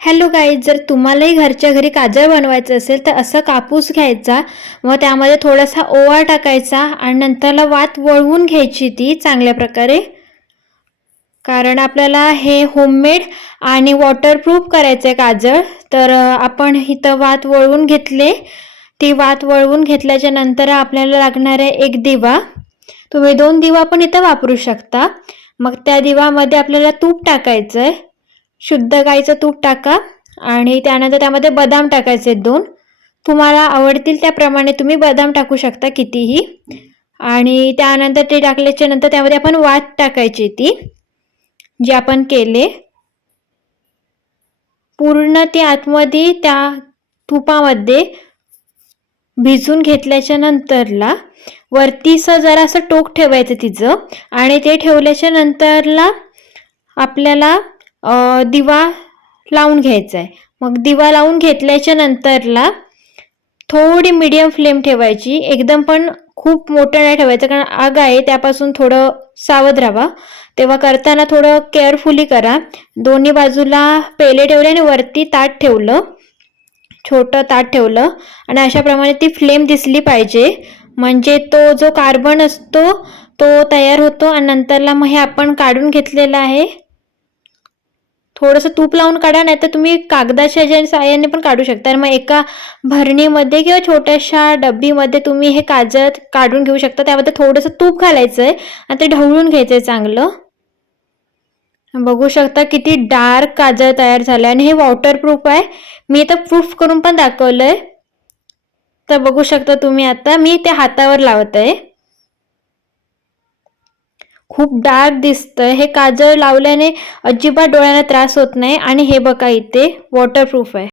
Hello guys, जर तुम्हालाही घरच्या घरी काजळ बनवायचं असेल तर असं कापूस घ्यायचा, मग त्यामध्ये थोडासा ओवा टाकायचा आणि नंतरला वात वळवून घ्यायची ती चांगल्या प्रकारे. कारण आपल्याला हे होममेड आणि वॉटरप्रूफ करायचं आहे काजळ. तर आपण इथं वात वळवून घेतले. ती वात वळवून घेतल्याच्या नंतर आपल्याला लागणार आहे एक दिवा. तुम्ही 2 दिवा पण इथं वापरू शकता. मग त्या दिवामध्ये आपल्याला तूप टाकायचं आहे. शुद्ध गाईचं तूप टाका आणि त्यानंतर त्यामध्ये बदाम टाकायचे 2. तुम्हाला आवडतील त्याप्रमाणे तुम्ही बदाम टाकू शकता कितीही. आणि त्यानंतर ते टाकल्याच्या नंतर त्यामध्ये आपण वात टाकायची ती जी आपण केले पूर्ण ती आतमध्ये त्या तुपामध्ये भिजून घेतल्याच्या नंतरला वरतीचं जरासं टोक ठेवायचं तिचं. आणि ते ठेवल्याच्या नंतरला आपल्याला दिवा लावून घ्यायचा आहे. मग दिवा लावून घेतल्याच्या नंतरला थोडी मीडियम फ्लेम ठेवायची. एकदम पण खूप मोठं नाही ठेवायचं कारण आग आहे, त्यापासून थोडं सावध राहा. तेव्हा करताना थोडं केअरफुली करा. दोन्ही बाजूला पेले ठेवले आणि वरती ताट ठेवलं, छोटं ताट ठेवलं आणि अशाप्रमाणे ती फ्लेम दिसली पाहिजे. म्हणजे तो जो कार्बन असतो तो तयार होतो आणि नंतरला मग हे आपण काढून घेतलेलं आहे. थोडंसं तूप लावून काढा, नाही तर तुम्ही कागदाच्या साहाय्याने पण काढू शकता. मग एका भरणीमध्ये किंवा छोट्याशा डब्बीमध्ये तुम्ही हे काजळ काढून घेऊ शकता. त्यामध्ये थोडंसं तूप घालायचं आहे आणि ते ढवळून घ्यायचं आहे चांगलं. बघू शकता किती डार्क काजळ तयार झालं आणि हे वॉटरप्रूफ आहे. मी इथं प्रूफ करून पण दाखवलं आहे. तर बघू शकता तुम्ही. आता मी ते हातावर लावत आहे. खूप डार्क दिसतं. हे काजळ लावल्याने अजिबात डोळ्यांना त्रास होत नाही आणि हे बघा इथे वॉटरप्रूफ आहे.